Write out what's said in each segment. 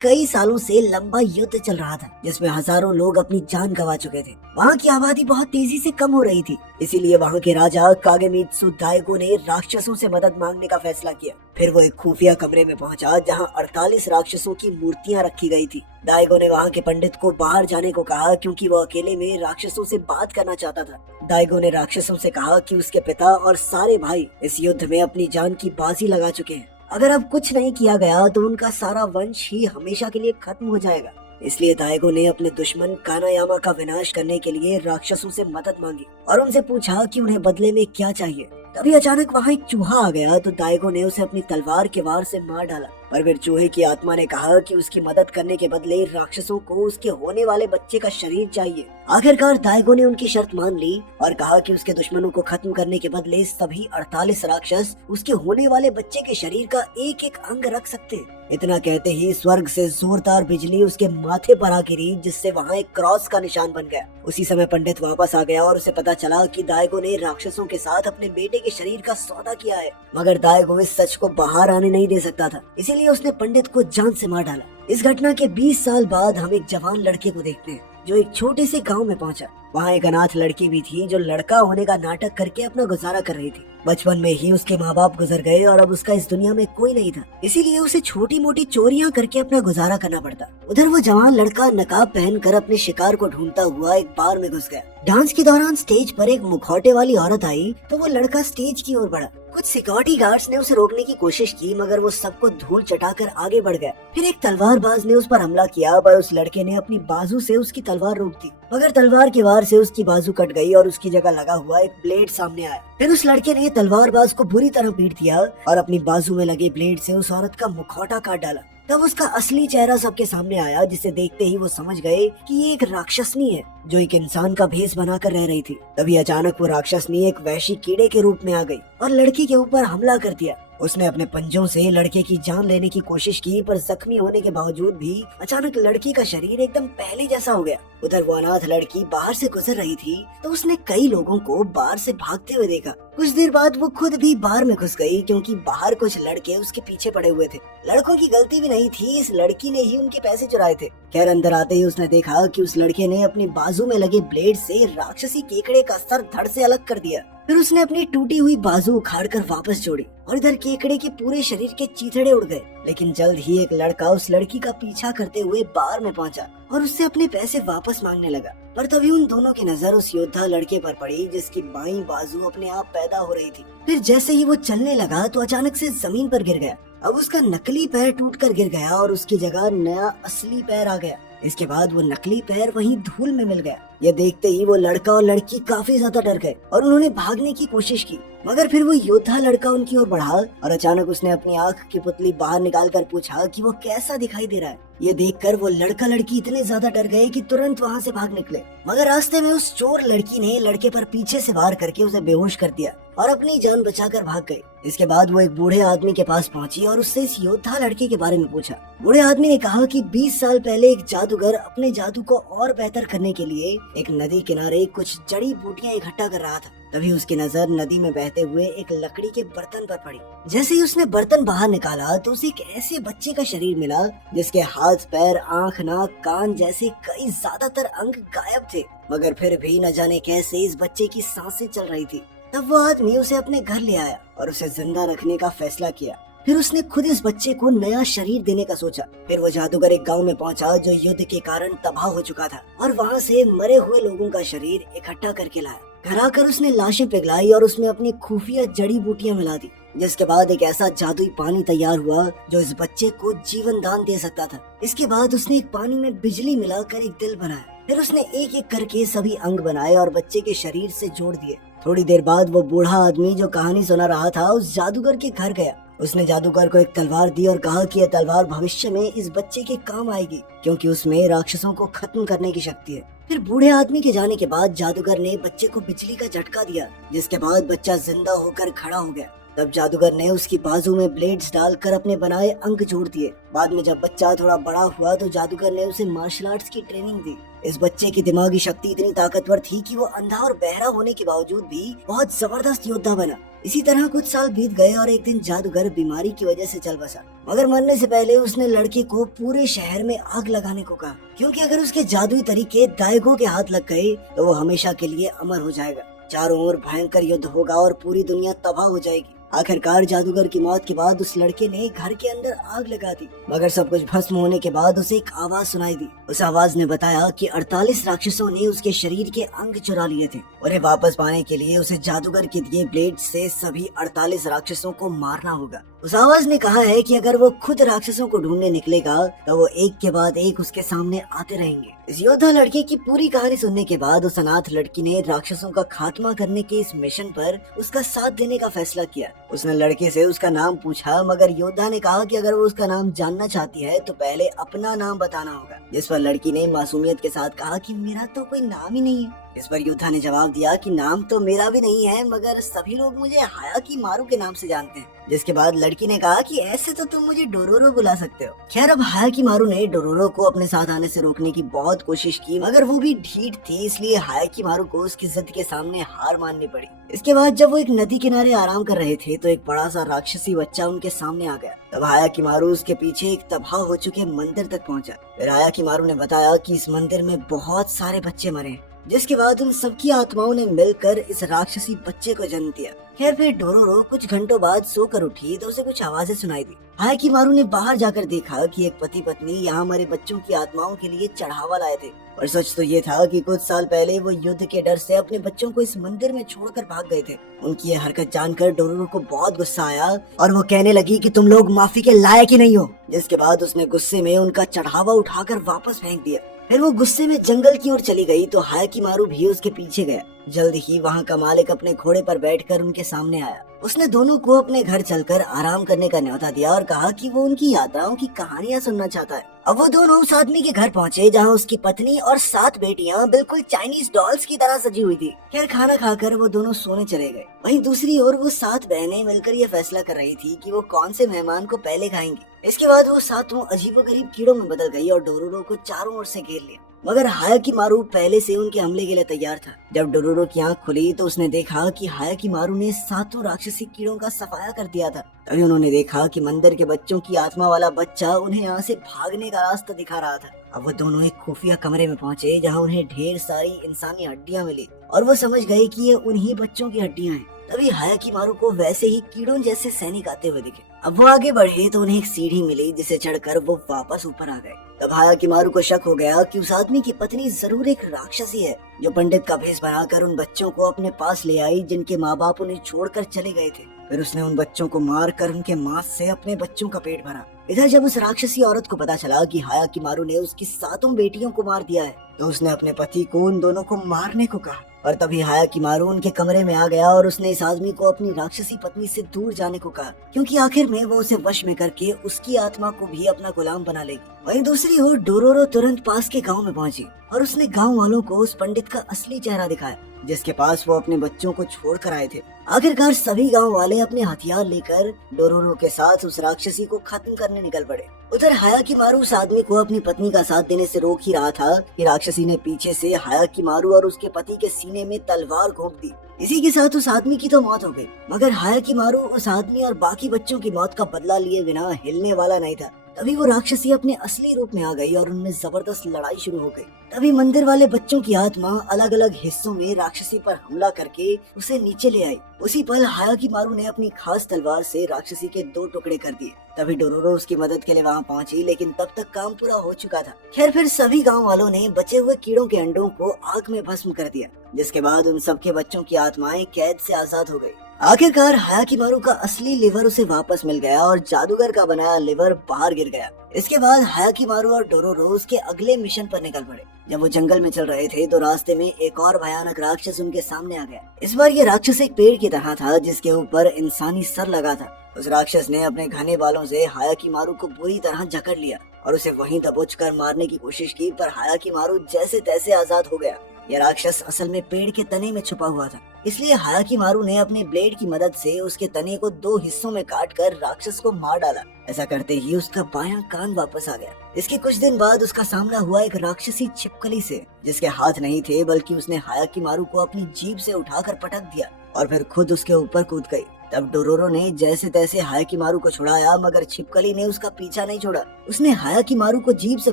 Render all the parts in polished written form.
कई सालों से लंबा युद्ध चल रहा था जिसमें हजारों लोग अपनी जान गंवा चुके थे। वहाँ की आबादी बहुत तेजी से कम हो रही थी, इसीलिए वहाँ के राजा कागेमित्सु दाइगो ने राक्षसों से मदद मांगने का फैसला किया। फिर वो एक खुफिया कमरे में पहुंचा जहाँ 48 राक्षसों की मूर्तियाँ रखी गई थी। दाइगो ने वहाँ के पंडित को बाहर जाने को कहा क्योंकि वो अकेले में राक्षसों से बात करना चाहता था। दाइगो ने राक्षसों से कहा कि उसके पिता और सारे भाई इस युद्ध में अपनी जान की बाजी लगा चुके हैं। अगर अब कुछ नहीं किया गया तो उनका सारा वंश ही हमेशा के लिए खत्म हो जाएगा। इसलिए दाइगो ने अपने दुश्मन कानायामा का विनाश करने के लिए राक्षसों से मदद मांगी और उनसे पूछा कि उन्हें बदले में क्या चाहिए। तभी अचानक वहाँ एक चूहा आ गया तो दाइगो ने उसे अपनी तलवार के वार से मार डाला। पर फिर चूहे की आत्मा ने कहा कि उसकी मदद करने के बदले राक्षसों को उसके होने वाले बच्चे का शरीर चाहिए। आखिरकार दाइगो ने उनकी शर्त मान ली और कहा कि उसके दुश्मनों को खत्म करने के बदले सभी 48 राक्षस उसके होने वाले बच्चे के शरीर का एक एक अंग रख सकते हैं। इतना कहते ही स्वर्ग से जोरदार बिजली उसके माथे पर आ गिरी, जिससे वहाँ एक क्रॉस का निशान बन गया। उसी समय पंडित वापस आ गया और उसे पता चला कि दाइगो ने राक्षसों के साथ अपने बेटे के शरीर का सौदा किया है। मगर दाइगो इस सच को बाहर आने नहीं दे सकता था, इसीलिए उसने पंडित को जान से मार डाला। इस घटना के 20 साल बाद हम एक जवान लड़के को देखते हैं जो एक छोटे से गांव में पहुंचा। वहाँ एक अनाथ लड़की भी थी जो लड़का होने का नाटक करके अपना गुजारा कर रही थी। बचपन में ही उसके माँ बाप गुजर गए और अब उसका इस दुनिया में कोई नहीं था, इसीलिए उसे छोटी मोटी चोरियां करके अपना गुजारा करना पड़ता। उधर वो जवान लड़का नकाब पहनकर अपने शिकार को ढूंढता हुआ एक बार में घुस गया। डांस के दौरान स्टेज पर एक मुखौटे वाली औरत आई तो वो लड़का स्टेज की ओर बढ़ा। कुछ सिक्योरिटी गार्ड्स ने उसे रोकने की कोशिश की मगर वो सबको धूल चटाकर आगे बढ़ गया। फिर एक तलवारबाज ने उस पर हमला किया पर उस लड़के ने अपनी बाजू से उसकी तलवार रोक दी, मगर तलवार के वार से उसकी बाजू कट गई और उसकी जगह लगा हुआ एक ब्लेड सामने आया। फिर उस लड़के ने तलवारबाज को बुरी तरह पीट दिया और अपनी बाजू में लगे ब्लेड से उस औरत का मुखौटा काट डाला। तब उसका असली चेहरा सबके सामने आया, जिसे देखते ही वो समझ गए कि ये एक राक्षसनी है जो एक इंसान का भेष बनाकर रह रही थी। तभी अचानक वो राक्षसनी एक वैशी कीड़े के रूप में आ गई और लड़की के ऊपर हमला कर दिया। उसने अपने पंजों से लड़के की जान लेने की कोशिश की पर जख्मी होने के बावजूद भी अचानक लड़की का शरीर एकदम पहले जैसा हो गया। उधर वो अनाथ लड़की बाहर से गुजर रही थी तो उसने कई लोगों को बाहर से भागते हुए देखा। कुछ देर बाद वो खुद भी बाहर में घुस गई क्योंकि बाहर कुछ लड़के उसके पीछे पड़े हुए थे। लड़कों की गलती भी नहीं थी, इस लड़की ने ही उनके पैसे चुराए थे। खैर अंदर आते ही उसने देखा कि उस लड़के ने अपनी बाजू में लगे ब्लेड से राक्षसी केकड़े का सर धड़ से अलग कर दिया। फिर उसने अपनी टूटी हुई बाजू उखाड़कर वापस जोड़ी और इधर केकड़े के पूरे शरीर के चीथड़े उड़ गए। लेकिन जल्द ही एक लड़का उस लड़की का पीछा करते हुए बार में पहुंचा और उससे अपने पैसे वापस मांगने लगा। पर तभी उन दोनों की नजर उस योद्धा लड़के पर पड़ी जिसकी बाईं बाजू अपने आप पैदा हो रही थी। फिर जैसे ही वो चलने लगा तो अचानक से जमीन पर गिर गया। अब उसका नकली पैर टूटकर गिर गया और उसकी जगह नया असली पैर आ गया। इसके बाद वो नकली पैर वहीं धूल में मिल गया। ये देखते ही वो लड़का और लड़की काफी ज्यादा डर गए और उन्होंने भागने की कोशिश की, मगर फिर वो योद्धा लड़का उनकी ओर बढ़ा और अचानक उसने अपनी आंख की पुतली बाहर निकाल कर पूछा कि वो कैसा दिखाई दे रहा है। ये देखकर वो लड़का लड़की इतने ज्यादा डर गए कि तुरंत वहाँ से भाग निकले, मगर रास्ते में उस चोर लड़की ने लड़के पर पीछे से वार करके उसे बेहोश कर दिया और अपनी जान बचाकर भाग गई। इसके बाद वो एक बूढ़े आदमी के पास पहुंची और उससे इस योद्धा लड़के के बारे में पूछा। बूढ़े आदमी ने कहा कि 20 साल पहले एक जादूगर अपने जादू को और बेहतर करने के लिए एक नदी किनारे कुछ जड़ी बूटियां इकट्ठा कर रहा था। तभी उसकी नजर नदी में बहते हुए एक लकड़ी के बर्तन पर पड़ी। जैसे ही उसने बर्तन बाहर निकाला तो उसे एक ऐसे बच्चे का शरीर मिला जिसके हाथ पैर आंख नाक कान जैसे कई ज्यादातर अंग गायब थे, मगर फिर भी न जाने कैसे इस बच्चे की सांसें चल रही थी। तब वो आदमी उसे अपने घर ले आया और उसे जिंदा रखने का फैसला किया। फिर उसने खुद इस बच्चे को नया शरीर देने का सोचा। फिर वो जादूगर एक गांव में पहुंचा जो युद्ध के कारण तबाह हो चुका था और वहां से मरे हुए लोगों का शरीर इकट्ठा करके लाया। घर आकर उसने लाशें पिघलाई और उसमें अपनी खुफिया जड़ी बूटियां मिला दी, जिसके बाद एक ऐसा जादुई पानी तैयार हुआ जो इस बच्चे को जीवन दान दे सकता था। इसके बाद उसने एक पानी में बिजली मिलाकर एक दिल बनाया। फिर उसने एक एक करके सभी अंग बनाए और बच्चे के शरीर से जोड़ दिए। थोड़ी देर बाद वो बूढ़ा आदमी जो कहानी सुना रहा था उस जादूगर के घर गया। उसने जादूगर को एक तलवार दी और कहा कि यह तलवार भविष्य में इस बच्चे के काम आएगी क्योंकि उसमें राक्षसों को खत्म करने की शक्ति है। फिर बूढ़े आदमी के जाने के बाद जादूगर ने बच्चे को बिजली का झटका दिया, जिसके बाद बच्चा जिंदा होकर खड़ा हो गया। तब जादूगर ने उसकी बाजू में ब्लेड्स डालकर अपने बनाए अंग जोड़ दिए। बाद में जब बच्चा थोड़ा बड़ा हुआ तो जादूगर ने उसे मार्शल आर्ट्स की ट्रेनिंग दी। इस बच्चे की दिमागी शक्ति इतनी ताकतवर थी कि वो अंधा और बहरा होने के बावजूद भी बहुत जबरदस्त योद्धा बना। इसी तरह कुछ साल बीत गए और एक दिन जादूगर बीमारी की वजह से चल बसा, मगर मरने से पहले उसने लड़के को पूरे शहर में आग लगाने को कहा, क्योंकि अगर उसके जादुई तरीके दायगो के हाथ लग गए तो वो हमेशा के लिए अमर हो जाएगा। चारों ओर भयंकर युद्ध होगा और पूरी दुनिया तबाह हो जाएगी। आखिरकार जादूगर की मौत के बाद उस लड़के ने घर के अंदर आग लगा दी, मगर सब कुछ भस्म होने के बाद उसे एक आवाज सुनाई दी। उस आवाज ने बताया कि 48 राक्षसों ने उसके शरीर के अंग चुरा लिए थे। उन्हें वापस पाने के लिए उसे जादूगर के दिए ब्लेड से सभी 48 राक्षसों को मारना होगा। उस आवाज ने कहा है कि अगर वो खुद राक्षसों को ढूंढने निकलेगा तो वो एक के बाद एक उसके सामने आते रहेंगे। इस योद्धा लड़के की पूरी कहानी सुनने के बाद उस अनाथ लड़की ने राक्षसों का खात्मा करने के इस मिशन पर उसका साथ देने का फैसला किया। उसने लड़के से उसका नाम पूछा, मगर योद्धा ने कहा कि अगर वो उसका नाम जानना चाहती है तो पहले अपना नाम बताना होगा। जिस पर लड़की ने मासूमियत के साथ कहा कि मेरा तो कोई नाम ही नहीं है। इस पर योद्धा ने जवाब दिया कि नाम तो मेरा भी नहीं है, मगर सभी लोग मुझे हायाकिमारू के नाम से जानते हैं। जिसके बाद लड़की ने कहा कि ऐसे तो तुम मुझे डोरोरो बुला सकते हो। खैर, अब हायाकिमारू ने डोरोरो को अपने साथ आने से रोकने की बहुत कोशिश की, मगर वो भी ढीठ थी, इसलिए हायाकिमारू को उसकी जिद के सामने हार माननी पड़ी। इसके बाद जब वो एक नदी किनारे आराम कर रहे थे तो एक बड़ा सा राक्षसी बच्चा उनके सामने आ गया। तब हायाकिमारू उसके पीछे एक तबाह हो चुके मंदिर तक पहुंचा। फिर हायाकिमारू ने बताया कि इस मंदिर में बहुत सारे बच्चे मरे हैं। जिसके बाद उन सबकी आत्माओं ने मिलकर इस राक्षसी बच्चे को जन्म दिया। खैर, फिर डोरोरो कुछ घंटों बाद सोकर उठी तो उसे कुछ आवाजें सुनाई दी। हायाकिमारू ने बाहर जाकर देखा कि एक पति पत्नी यहाँ मरे बच्चों की आत्माओं के लिए चढ़ावा लाए थे। और सच तो ये था कि कुछ साल पहले वो युद्ध के डर से अपने बच्चों को इस मंदिर में छोड़कर भाग गए थे। उनकी ये हरकत जानकर डोरोरो को बहुत गुस्सा आया और वो कहने लगी कि तुम लोग माफी के लायक ही नहीं हो। जिसके बाद उसने गुस्से में उनका चढ़ावा उठाकर वापस फेंक दिया। फिर वो गुस्से में जंगल की ओर चली गई तो हायाकिमारू भी उसके पीछे गया। जल्द ही वहाँ का मालिक अपने घोड़े पर बैठकर उनके सामने आया। उसने दोनों को अपने घर चलकर आराम करने का न्योता दिया और कहा कि वो उनकी यात्राओं की कहानियां सुनना चाहता है। अब वो दोनों उस आदमी के घर पहुँचे जहाँ उसकी पत्नी और 7 बेटियां बिल्कुल चाइनीज डॉल्स की तरह सजी हुई थी। खैर, खाना खाकर वो दोनों सोने चले गए। वहीं दूसरी ओर वो 7 बहनें मिलकर ये फैसला कर रही थी कि वो कौन से मेहमान को पहले खाएंगी। इसके बाद वो 7 अजीबोगरीब कीड़ों में बदल गई और डोरोरो को चारों ओर से घेर लिया। मगर हायाकिमारू पहले से उनके हमले के लिए तैयार था। जब डोरोरो की आंख खुली तो उसने देखा कि हायाकिमारू ने 7 राक्षसी कीड़ों का सफाया कर दिया था। तभी उन्होंने देखा कि मंदिर के बच्चों की आत्मा वाला बच्चा उन्हें यहाँ से भागने का रास्ता दिखा रहा था। अब वो दोनों एक खुफिया कमरे में पहुँचे जहाँ उन्हें ढेर सारी इंसानी हड्डियाँ मिली और वो समझ गए कि ये उन्हीं बच्चों की हड्डियाँ हैं। तभी हायाकिमारू को वैसे ही कीड़ों जैसे सैनिक आते हुए दिखे। अब वो आगे बढ़े तो उन्हें एक सीढ़ी मिली जिसे चढ़कर वो वापस ऊपर आ गए। तब हायाकिमारू को शक हो गया कि उस आदमी की पत्नी जरूर एक राक्षसी है जो पंडित का भेष बनाकर उन बच्चों को अपने पास ले आई जिनके माँ बाप उन्हें छोड़कर चले गए थे। फिर उसने उन बच्चों को मार कर उनके मांस से अपने बच्चों का पेट भरा। इधर जब उस राक्षसी औरत को पता चला कि हायाकिमारू ने उसकी 7 बेटियों को मार दिया है तो उसने अपने पति को उन दोनों को मारने को कहा। और तभी हायाकिमारू उनके कमरे में आ गया और उसने इस आदमी को अपनी राक्षसी पत्नी से दूर जाने को कहा, क्योंकि आखिर में वो उसे वश में करके उसकी आत्मा को भी अपना गुलाम बना लेगी। वहीं दूसरी ओर डोरोरो तुरंत पास के गांव में पहुंची और उसने गांव वालों को उस पंडित का असली चेहरा दिखाया जिसके पास वो अपने बच्चों को छोड़कर आए थे। आखिरकार सभी गांव वाले अपने हथियार लेकर डोरोरो के साथ उस राक्षसी को खत्म करने निकल पड़े। उधर हायाकिमारू उस आदमी को अपनी पत्नी का साथ देने से रोक ही रहा था कि राक्षसी ने पीछे से हायाकिमारू और उसके पति के सीने में तलवार घोंप दी। इसी के साथ उस आदमी की तो मौत हो गई, मगर हायाकिमारू उस आदमी और बाकी बच्चों की मौत का बदला लिए बिना हिलने वाला नहीं था। तभी वो राक्षसी अपने असली रूप में आ गई और उनमें जबरदस्त लड़ाई शुरू हो गई। तभी मंदिर वाले बच्चों की आत्मा अलग अलग हिस्सों में राक्षसी पर हमला करके उसे नीचे ले आई। उसी पल हायाकिमारू ने अपनी खास तलवार से राक्षसी के 2 टुकड़े कर दिए। तभी डोरोरो उसकी मदद के लिए वहाँ पहुंची, लेकिन तब तक काम पूरा हो चुका था। खैर, फिर सभी गांव वालों ने बचे हुए कीड़ों के अंडों को आग में भस्म कर दिया, जिसके बाद उन सबके बच्चों की आत्माएं कैद से आजाद हो गई। आखिरकार हायाकिमारू का असली लिवर उसे वापस मिल गया और जादूगर का बनाया लिवर बाहर गिर गया। इसके बाद हायाकिमारू और डोरोरो उसके अगले मिशन पर निकल पड़े। जब वो जंगल में चल रहे थे तो रास्ते में एक और भयानक राक्षस उनके सामने आ गया। इस बार ये राक्षस एक पेड़ की तरह था जिसके ऊपर इंसानी सर लगा था। उस राक्षस ने अपने घने बालों से हायाकिमारू को बुरी तरह जकड़ लिया और उसे वहीं दबोच कर मारने की कोशिश की, पर हायाकिमारू जैसे तैसे आजाद हो गया। यह राक्षस असल में पेड़ के तने में छुपा हुआ था। इसलिए हायाकिमारू ने अपने ब्लेड की मदद से उसके तने को 2 हिस्सों में काट कर राक्षस को मार डाला। ऐसा करते ही उसका बायां कान वापस आ गया। इसके कुछ दिन बाद उसका सामना हुआ एक राक्षसी छिपकली से, जिसके हाथ नहीं थे, बल्कि उसने हायाकिमारू को अपनी जीभ से उठाकर पटक दिया और फिर खुद उसके ऊपर कूद गई। तब डोरोरो ने जैसे तैसे हायाकिमारू को छुड़ाया, मगर छिपकली ने उसका पीछा नहीं छोड़ा। उसने हायाकिमारू को जीभ से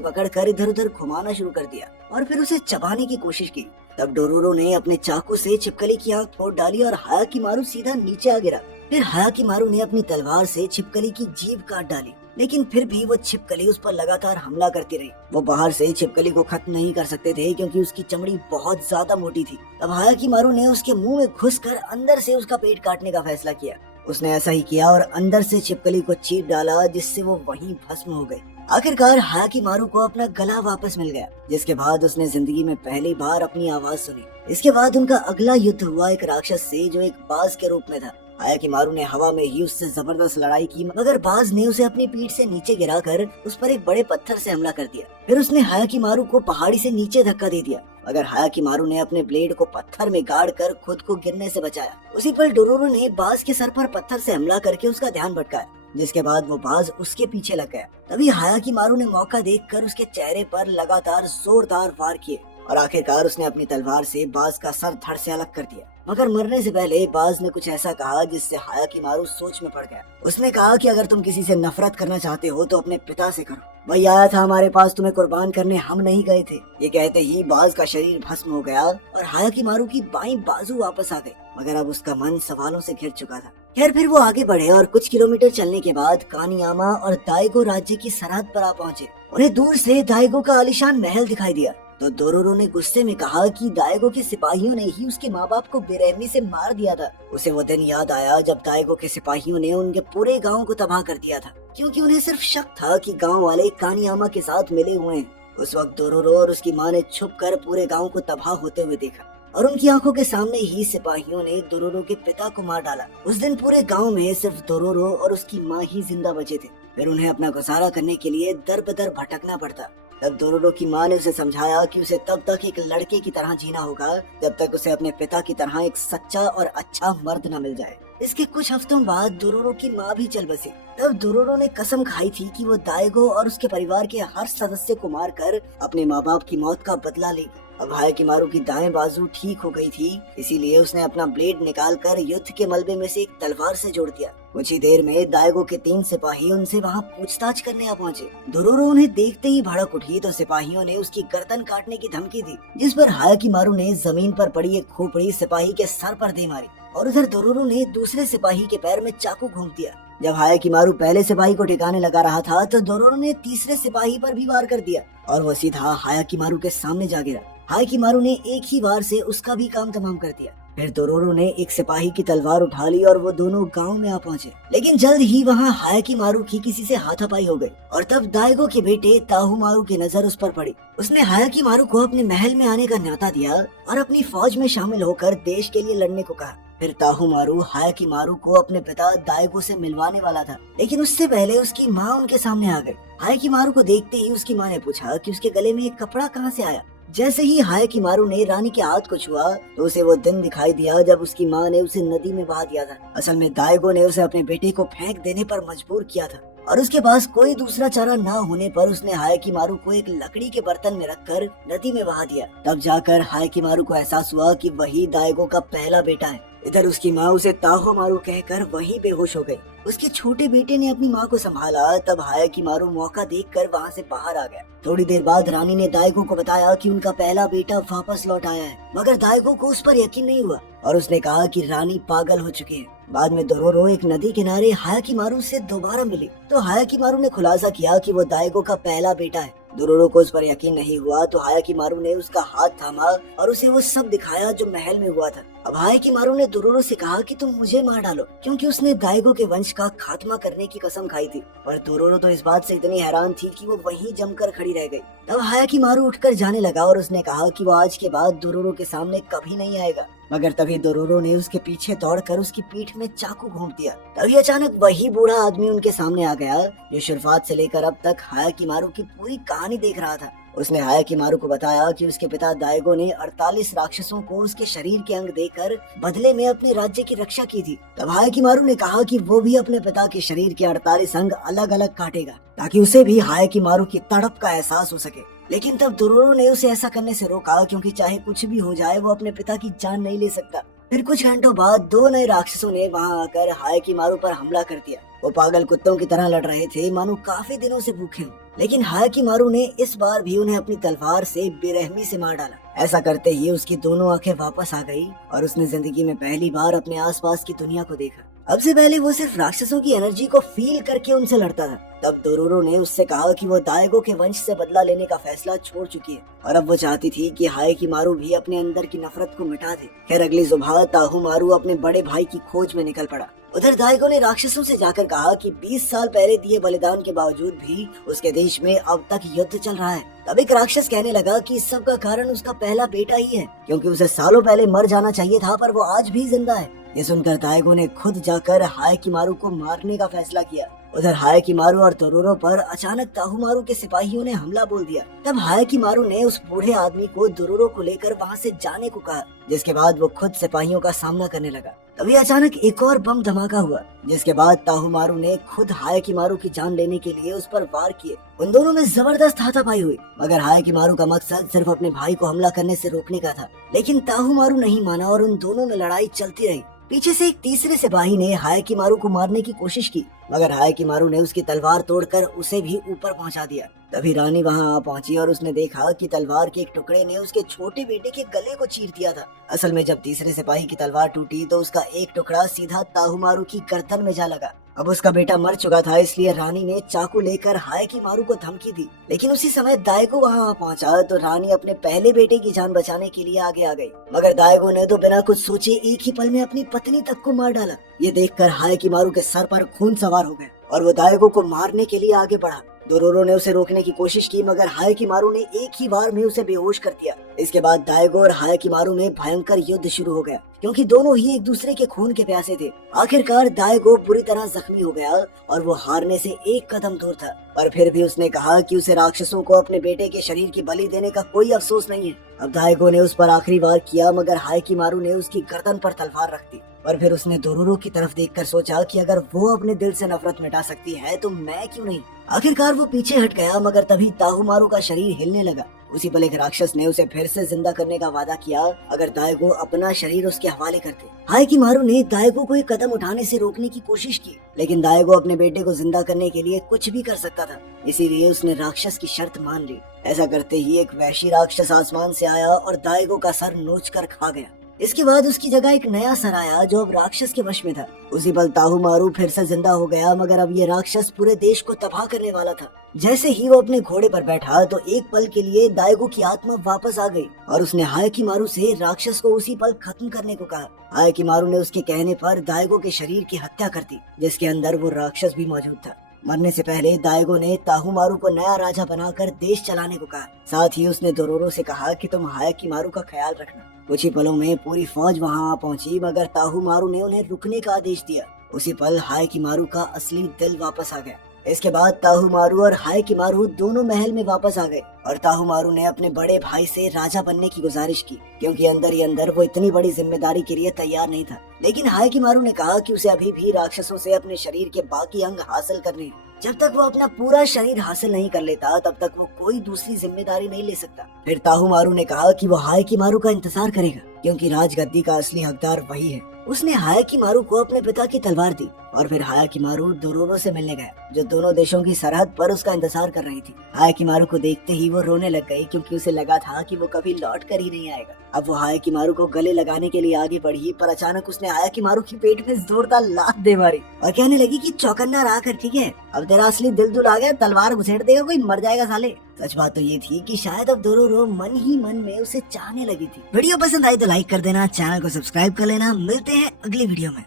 पकड़कर इधर उधर घुमाना शुरू कर दिया और फिर उसे चबाने की कोशिश की। तब डोरोरो ने अपने चाकू से छिपकली की आंख फोड़ डाली और हायाकिमारू सीधा नीचे आ गिरा। फिर हायाकिमारू ने अपनी तलवार से छिपकली की जीभ काट डाली, लेकिन फिर भी वो छिपकली उस पर लगातार हमला करती रही। वो बाहर से छिपकली को खत्म नहीं कर सकते थे क्योंकि उसकी चमड़ी बहुत ज्यादा मोटी थी। तब हायाकिमारू ने उसके मुंह में घुसकर अंदर से उसका पेट काटने का फैसला किया। उसने ऐसा ही किया और अंदर से छिपकली को चीर डाला, जिससे वो वहीं भस्म हो गई। आखिरकार हायाकिमारू को अपना गला वापस मिल गया, जिसके बाद उसने जिंदगी में पहली बार अपनी आवाज सुनी। इसके बाद उनका अगला युद्ध हुआ एक राक्षस से जो एक बाज के रूप में था। हायाकिमारू ने हवा में ही उससे जबरदस्त लड़ाई की, मगर बाज ने उसे अपनी पीठ से नीचे गिराकर उस पर एक बड़े पत्थर से हमला कर दिया। फिर उसने हायाकिमारू को पहाड़ी से नीचे धक्का दे दिया, मगर हायाकिमारू ने अपने ब्लेड को पत्थर में गाड़ कर खुद को गिरने से बचाया। उसी पल डोरोरो ने बाज के सर पर पत्थर से हमला करके उसका ध्यान भटकाया, जिसके बाद वो बाज उसके पीछे लग गया। तभी हायाकिमारू ने मौका देखकर उसके चेहरे पर लगातार जोरदार वार किए और आखिरकार उसने अपनी तलवार से बाज का सर धड़ से अलग कर दिया। मगर मरने से पहले बाज ने कुछ ऐसा कहा जिससे हायाकिमारू सोच में पड़ गया। उसने कहा कि अगर तुम किसी से नफरत करना चाहते हो तो अपने पिता से करो। वही आया था हमारे पास तुम्हें कुर्बान करने, हम नहीं गए थे। ये कहते ही बाज का शरीर भस्म हो गया और हायाकिमारू की बाईं बाजू वापस आ गई, मगर अब उसका मन सवालों से घिर चुका था। खैर फिर वो आगे बढ़े और कुछ किलोमीटर चलने के बाद कानियामा और दाइगो राज्य की सरहद पर आ पहुंचे। उन्हें दूर से दाइगो का आलीशान महल दिखाई दिया तो डोरोरो ने गुस्से में कहा कि दाइगो के सिपाहियों ने ही उसके माँ बाप को बेरहमी से मार दिया था। उसे वो दिन याद आया जब दाइगो के सिपाहियों ने उनके पूरे गांव को तबाह कर दिया था, क्योंकि उन्हें सिर्फ शक था कि गांव वाले कानियामा के साथ मिले हुए हैं। उस वक्त डोरोरो और उसकी माँ ने छुपकर पूरे गांव को तबाह होते हुए देखा और उनकी आंखों के सामने ही सिपाहियों ने डोरोरो के पिता को मार डाला। उस दिन पूरे गांव में सिर्फ डोरोरो और उसकी माँ ही जिंदा बचे थे। फिर उन्हें अपना गुजारा करने के लिए दर बदर भटकना पड़ता। तब डोरोरो की माँ ने उसे समझाया कि उसे तब तक एक लड़के की तरह जीना होगा जब तक उसे अपने पिता की तरह एक सच्चा और अच्छा मर्द न मिल जाए। इसके कुछ हफ्तों बाद डोरोरो की माँ भी चल बसी। तब डोरोरो ने कसम खाई थी कि वो दाइगो और उसके परिवार के हर सदस्य को मारकर अपने माँ बाप की मौत का बदला लेगी। अब हायाकिमारू की दाएं बाजू ठीक हो गई थी, इसीलिए उसने अपना ब्लेड निकालकर युद्ध के मलबे में से एक तलवार से जोड़ दिया। कुछ ही देर में दाइगो के 3 सिपाही उनसे वहां पूछताछ करने आ पहुंचे। डोरोरो उन्हें देखते ही भड़क उठी तो सिपाहियों ने उसकी गर्दन काटने की धमकी दी, जिस पर हायाकिमारू ने जमीन पर पड़ी एक खोपड़ी सिपाही के सर पर दे मारी और उधर डोरोरो ने दूसरे सिपाही के पैर में चाकू घोंप दिया। जब हायाकिमारू पहले सिपाही को ठिकाने लगा रहा था तो डोरोरो ने तीसरे सिपाही पर भी वार कर दिया और वो सीधा हायाकिमारू के सामने जा गिरा। हायाकिमारू ने एक ही वार से उसका भी काम तमाम कर दिया। फिर डोरोरो ने एक सिपाही की तलवार उठा ली और वो दोनों गांव में आ पहुंचे, लेकिन जल्द ही वहां हायाकिमारू की किसी से हाथापाई हो गई और तब दाइगो के बेटे ताहुमारू की नजर उस पर पड़ी। उसने हायाकिमारू को अपने महल में आने का न्योता दिया और अपनी फौज में शामिल होकर देश के लिए लड़ने को कहा। फिर ताहुमारू हायाकिमारू को अपने पिता दाइगो से मिलवाने वाला था, लेकिन उससे पहले उसकी माँ उनके सामने आ गई। हायाकिमारू को देखते ही उसकी माँ ने पूछा कि उसके गले में एक कपड़ा कहाँ से आया। जैसे ही हायाकिमारू ने रानी के हाथ को छुआ तो उसे वो दिन दिखाई दिया जब उसकी माँ ने उसे नदी में बहा दिया था। असल में दाइगो ने उसे अपने बेटे को फेंक देने पर मजबूर किया था और उसके पास कोई दूसरा चारा ना होने पर उसने हायाकिमारू को एक लकड़ी के बर्तन में रखकर नदी में बहा दिया। तब जाकर हायाकिमारू को एहसास हुआ कि वही दाइगो का पहला बेटा है। इधर उसकी माँ उसे ताहुमारू कहकर वही बेहोश हो गई। उसके छोटे बेटे ने अपनी माँ को संभाला। तब हायाकिमारू मौका देखकर वहाँ से बाहर आ गया। थोड़ी देर बाद रानी ने दाइगो को बताया कि उनका पहला बेटा वापस लौट आया है, मगर दाइगो को उस पर यकीन नहीं हुआ और उसने कहा कि रानी पागल हो चुकी है। बाद में डोरोरो एक नदी किनारे हायाकिमारू से दोबारा मिली तो हायाकिमारू ने खुलासा किया कि वो दाइगो का पहला बेटा है। डोरोरो को उस पर यकीन नहीं हुआ तो हायाकिमारू ने उसका हाथ थामा और उसे वो सब दिखाया जो महल में हुआ था। अब हायाकिमारू ने डोरोरो से कहा कि तुम मुझे मार डालो, क्योंकि उसने दाइगो के वंश का खात्मा करने की कसम खाई थी। पर डोरोरो तो इस बात से इतनी हैरान थी कि वो वहीं जमकर खड़ी रह गई। तब हायाकिमारू उठकर जाने लगा और उसने कहा कि वो आज के बाद डोरोरो के सामने कभी नहीं आएगा। मगर तभी डोरोरो ने उसके पीछे दौड़कर उसकी पीठ में चाकू घोंप दिया। तभी अचानक वही बूढ़ा आदमी उनके सामने आ गया जो शुरुआत से लेकर अब तक हायाकिमारू की पूरी कहानी देख रहा था। उसने हायाकिमारू को बताया कि उसके पिता दाइगो ने 48 राक्षसों को उसके शरीर के अंग देकर बदले में अपने राज्य की रक्षा की थी। तब हायाकिमारू ने कहा कि वो भी अपने पिता के शरीर के 48 अंग अलग अलग काटेगा ताकि उसे भी हायाकिमारू की तड़प का एहसास हो सके। लेकिन तब दोरोरो ने उसे ऐसा करने से रोका, क्योंकि चाहे कुछ भी हो जाए वो अपने पिता की जान नहीं ले सकता। फिर कुछ घंटों बाद 2 नए राक्षसों ने वहां आकर हायाकिमारू पर हमला कर दिया। वो पागल कुत्तों की तरह लड़ रहे थे, मानो काफी दिनों से भूखे हों। लेकिन हायाकिमारू ने इस बार भी उन्हें अपनी तलवार से बेरहमी से मार डाला। ऐसा करते ही उसकी दोनों आंखें वापस आ गई और उसने जिंदगी में पहली बार अपने आसपास की दुनिया को देखा। अब से पहले वो सिर्फ राक्षसों की एनर्जी को फील करके उनसे लड़ता था। तब दोरोरो ने उससे कहा कि वो दाइगो के वंश से बदला लेने का फैसला छोड़ चुकी है और अब वो चाहती थी कि हायाकिमारू भी अपने अंदर की नफरत को मिटा दे। खैर अगली सुबह ताहुमारू अपने बड़े भाई की खोज में निकल पड़ा। उधर दाइगो ने राक्षसों से जाकर कहा कि 20 साल पहले दिए बलिदान के बावजूद भी उसके देश में अब तक युद्ध चल रहा है। तब एक राक्षस कहने लगा कि इस सब का कारण उसका पहला बेटा ही है, क्योंकि उसे सालों पहले मर जाना चाहिए था पर वो आज भी जिंदा है। ये सुनकर दाइगो ने खुद जाकर हायाकिमारू को मारने का फैसला किया। उधर हायाकिमारू और दोरोरो पर अचानक ताहुमारू के सिपाहियों ने हमला बोल दिया। तब हायाकिमारू ने उस बूढ़े आदमी को दोरोरो को लेकर वहां से जाने को कहा, जिसके बाद वो खुद सिपाहियों का सामना करने लगा। तभी अचानक एक और बम धमाका हुआ, जिसके बाद ताहुमारू ने खुद हायाकिमारू की जान लेने के लिए उस पर वार किए। उन दोनों में जबरदस्त हाथापाई हुई, मगर हायाकिमारू का मकसद सिर्फ अपने भाई को हमला करने से रोकने का था। लेकिन ताहुमारू नहीं माना और उन दोनों में लड़ाई चलती रही। पीछे से एक तीसरे सिपाही ने हायाकिमारू को मारने की कोशिश की, मगर हायाकिमारू ने उसकी तलवार तोड़कर उसे भी ऊपर पहुंचा दिया। तभी रानी वहां आ पहुंची और उसने देखा कि तलवार के एक टुकड़े ने उसके छोटे बेटे के गले को चीर दिया था। असल में जब तीसरे सिपाही की तलवार टूटी तो उसका एक टुकड़ा सीधा ताहुमारू की गर्दन में जा लगा। अब उसका बेटा मर चुका था, इसलिए रानी ने चाकू लेकर हायाकिमारू को धमकी दी। लेकिन उसी समय दाइगो वहां पहुंचा तो रानी अपने पहले बेटे की जान बचाने के लिए आगे आ गई, मगर दाइगो ने तो बिना कुछ सोचे एक ही पल में अपनी पत्नी तक को मार डाला। ये देखकर हायाकिमारू के सर पर खून सवार हो गया और वो दाइगो को मारने के लिए आगे बढ़ा। दोरोरो ने उसे रोकने की कोशिश की, मगर हायाकिमारू ने एक ही बार में उसे बेहोश कर दिया। इसके बाद दाइगो और हायाकिमारू में भयंकर युद्ध शुरू हो गया, क्योंकि दोनों ही एक दूसरे के खून के प्यासे थे। आखिरकार दाइगो बुरी तरह जख्मी हो गया और वो हारने से एक कदम दूर था, पर फिर भी उसने कहा कि उसे राक्षसों को अपने बेटे के शरीर की बलि देने का कोई अफसोस नहीं है। अब दाइगो ने उस पर आखिरी वार किया, मगर हायाकिमारू ने उसकी गर्दन पर तलवार रख दी। और फिर उसने दोरोरो की तरफ देखकर सोचा कि अगर वो अपने दिल से नफरत मिटा सकती है तो मैं क्यों नहीं। आखिरकार वो पीछे हट गया, मगर तभी ताहुमारू का शरीर हिलने लगा। उसी पल एक राक्षस ने उसे फिर से जिंदा करने का वादा किया अगर दाइगो अपना शरीर उसके हवाले करते। हायाकिमारू ने दाइगो को एक कदम उठाने से रोकने की कोशिश की, लेकिन दाइगो अपने बेटे को जिंदा करने के लिए कुछ भी कर सकता था, इसीलिए उसने राक्षस की शर्त मान ली। ऐसा करते ही एक वैशी राक्षस आसमान से आया और दाइगो का सर नोच कर खा गया। इसके बाद उसकी जगह एक नया सर आया जो अब राक्षस के वश में था। उसी पल ताहुमारू फिर से जिंदा हो गया, मगर अब ये राक्षस पूरे देश को तबाह करने वाला था। जैसे ही वो अपने घोड़े पर बैठा तो एक पल के लिए दाइगो की आत्मा वापस आ गई और उसने हायाकिमारू से राक्षस को उसी पल खत्म करने को कहा। हायाकिमारू ने उसके कहने पर दाइगो के शरीर की हत्या कर दी, जिसके अंदर वो राक्षस भी मौजूद था। मरने से पहले दाइगो ने ताहुमारू को नया राजा बनाकर देश चलाने को कहा। साथ ही उसने दोरोरो से कहा कि तुम हायाकिमारू का ख्याल रखना। कुछ ही पलों में पूरी फौज वहां आ पहुंची, मगर ताहुमारू ने उन्हें रुकने का आदेश दिया। उसी पल हायाकिमारू का असली दिल वापस आ गया। इसके बाद ताहुमारू और हायाकिमारू दोनों महल में वापस आ गए और ताहुमारू ने अपने बड़े भाई से राजा बनने की गुजारिश की, क्योंकि अंदर ही अंदर वो इतनी बड़ी जिम्मेदारी के लिए तैयार नहीं था। लेकिन हायाकिमारू ने कहा कि उसे अभी भी राक्षसों से अपने शरीर के बाकी अंग हासिल करने हैं। जब तक वो अपना पूरा शरीर हासिल नहीं कर लेता तब तक वो कोई दूसरी जिम्मेदारी नहीं ले सकता। फिर ताहुमारू ने कहा कि वो हायाकिमारू का इंतजार करेगा, क्योंकि राजगद्दी का असली हकदार वही है। उसने हायाकिमारू को अपने पिता की तलवार दी और फिर हायाकिमारू दोरोरो से मिलने गया, जो दोनों देशों की सरहद पर उसका इंतजार कर रही थी। हायाकिमारू को देखते ही वो रोने लग गई, क्योंकि उसे लगा था कि वो कभी लौट कर ही नहीं आएगा। अब वो हायाकिमारू को गले लगाने के लिए आगे बढ़ी, पर अचानक उसने हायाकिमारू की पेट में जोरदार लात दे मारी और कहने लगी कि चौकन्ना रहा कर, ठीक है, अब तेरा असली दिल दुल आ गया, तलवार घुसेड़ देगा कोई, मर जाएगा साले। सच बात तो ये थी कि शायद अब दोरोरो मन ही मन में उसे चाहने लगी थी। वीडियो पसंद आई तो लाइक कर देना, चैनल को सब्सक्राइब कर लेना। मिलते हैं अगली वीडियो में।